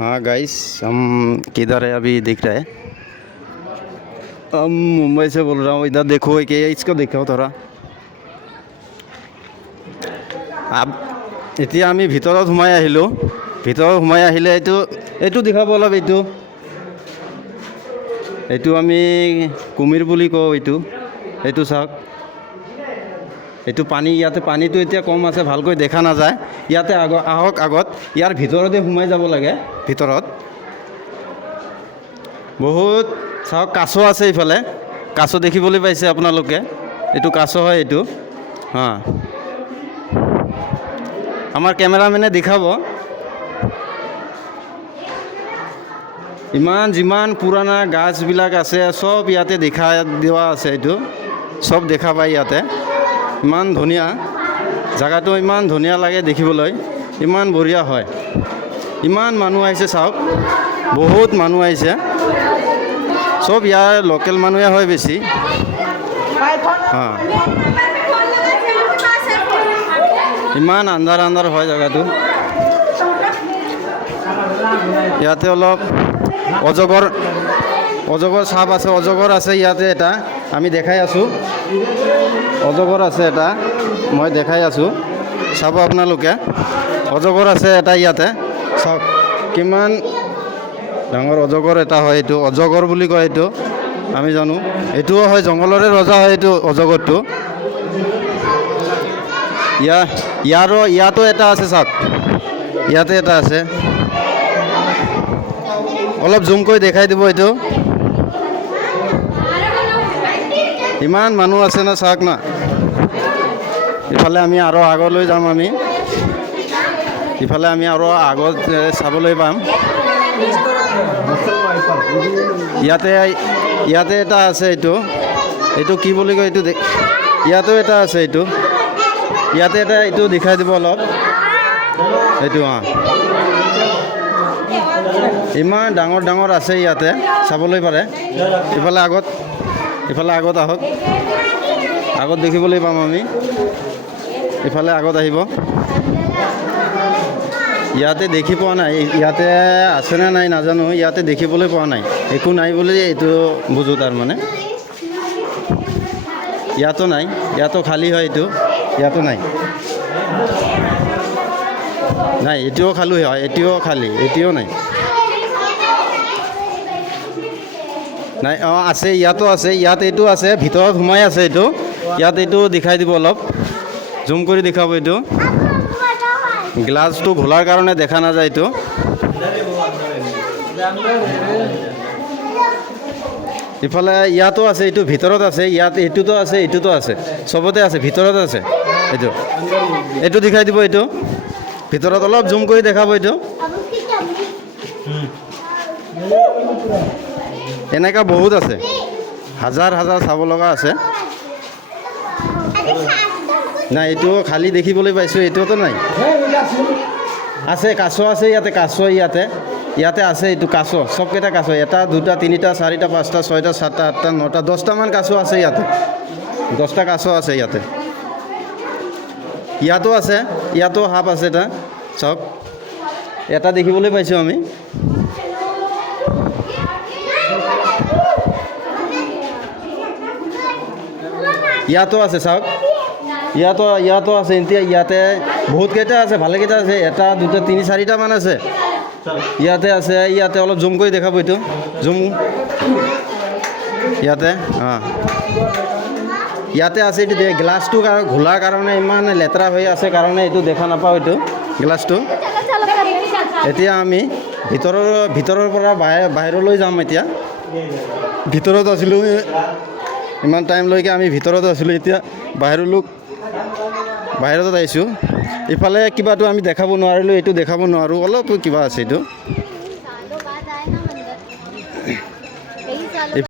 हाँ गाइस, हम किधर है अभी दिख रहा है। हम मुंबई से बोल रहा हूँ। इधर देखो कि इसको देखो थोड़ा। এতিয়া আমি ভিতৰত সোমাই আহিলোঁ। ভিতৰত সোমাই আহিলে এইটো দেখাব অলপ। এইটো আমি কুমিৰ বুলি কওঁ। এইটো চাওক। এইটো পানী, ইয়াতে পানীটো এতিয়া কম আছে, ভালকৈ দেখা নাযায়। ইয়াতে আহক আগত, ইয়াৰ ভিতৰতে সোমাই যাব লাগে। ভিতৰত বহুত চাওক, কাছ আছে এইফালে। কাছ দেখিবলৈ পাইছে আপোনালোকে। এইটো কাছ হয় এইটো। হাঁ, আমাৰ কেমেৰামেনে দেখাব। যিমান পুৰণা গাছবিলাক আছে চব ইয়াতে দেখা দিয়া আছে। এইটো চব দেখা পায় ইয়াতে। ইমান ধুনীয়া জেগাটো, ইমান ধুনীয়া লাগে দেখিবলৈ, ইমান বঢ়িয়া হয়। ইমান মানুহ আহিছে চাওক, বহুত মানুহ আহিছে। চব ইয়াৰ লোকেল মানুহে হয় বেছি। ইমান আন্ধাৰ হয় জেগাটো। ইয়াতে অলপ অজগৰ সাপ আছে। অজগৰ আছে ইয়াতে এটা, আমি দেখাই আছোঁ। অজগৰ আছে এটা, মই দেখাই আছোঁ। চাব আপোনালোকে, অজগৰ আছে এটা ইয়াতে। চাওক কিমান ডাঙৰ অজগৰ এটা হয়। এইটো অজগৰ বুলি কয়। এইটো আমি জানো, এইটোও হয় জংঘলৰে ৰজা হয় এইটো অজগৰটো। ইয়াতো এটা আছে চাওক, ইয়াতে এটা আছে। অলপ জুম কৰি দেখাই দিব এইটো। ইমান মানুহ আছে না, চাওক না। ইফালে আমি আৰু আগলৈ যাম। ইফালে আমি আৰু আগত চাবলৈ পাম। ইয়াতে এটা আছে। এইটো কি বুলি কয়? ইয়াতো এটা আছে। ইয়াতে এটা দেখাই দিব অলপ। এইটো ইমান ডাঙৰ আছে ইয়াতে, চাবলৈ পাৰে। ইফালে আগত আহক, আগত দেখিবলৈ পাম আমি। ইফালে আগত আহিব। ইয়াতে দেখি পোৱা নাই, ইয়াতে আছেনে নাই নাজানো। ইয়াতে দেখিবলৈ পোৱা নাই, একো নাই বুলি এইটো বুজোঁ। তাৰমানে ইয়াতো নাই, ইয়াতো খালী হয়। ইয়াতো নাই, এতিয়াও খালী হয়। এতিয়াও খালী, এতিয়াও নাই। আছে, ইয়াতো আছে। ইয়াত এইটো আছে, ভিতৰত সোমাই আছে এইটো। ইয়াত এইটো দেখাই দিব অলপ, জুম কৰি দেখাব। এইটো গ্লাছটো ঘোলাৰ কাৰণে দেখা নাযায়। এইটো ইফালে ইয়াতো আছে, এইটো ভিতৰত আছে। ইয়াত এইটোতো আছে, চবতে আছে, ভিতৰত আছে। এইটো দেখাই দিব। এইটো ভিতৰত অলপ জুম কৰি দেখাব। এইটো এনেকুৱা বহুত আছে, হাজাৰ চাব লগা আছে। নাই, এইটো খালী দেখিবলৈ পাইছোঁ। এইটোতো নাই। আছে, কাছ আছে ইয়াতে। ইয়াতে আছে। এইটো কাছ, চবকেইটা কাছ। 1 2 3 4 5 6 7 8 9 10টামান কাছ আছে ইয়াতে। 10টা কাছ আছে ইয়াতে। ইয়াতো আছে, ইয়াতো সাপ আছে এটা। চাওক, এটা দেখিবলৈ পাইছোঁ আমি। ইয়াতো আছে, চাওক। ইয়াতো আছে। এতিয়া ইয়াতে বহুতকেইটা আছে, ভালেকেইটা আছে। 1 2 3 4টামান আছে ইয়াতে আছে। ইয়াতে অলপ জুম কৰি দেখাব। এইটো জুম। ইয়াতে আছে। এইটো গ্লাছটো ঘোলাৰ কাৰণে ইমান লেতেৰা হৈ আছে কাৰণে এইটো দেখা নাপাওঁ। এইটো গ্লাছটো। এতিয়া আমি ভিতৰৰ পৰা বাহিৰলৈ যাম। এতিয়া ভিতৰত আছিলোঁ, ইমান টাইমলৈকে আমি ভিতৰত আছিলোঁ। এতিয়া বাহিৰত আহিছোঁ। ইফালে কিবাটো আমি দেখাব নোৱাৰিলোঁ, এইটো দেখাব নোৱাৰোঁ। অলপ কিবা আছে এইটো।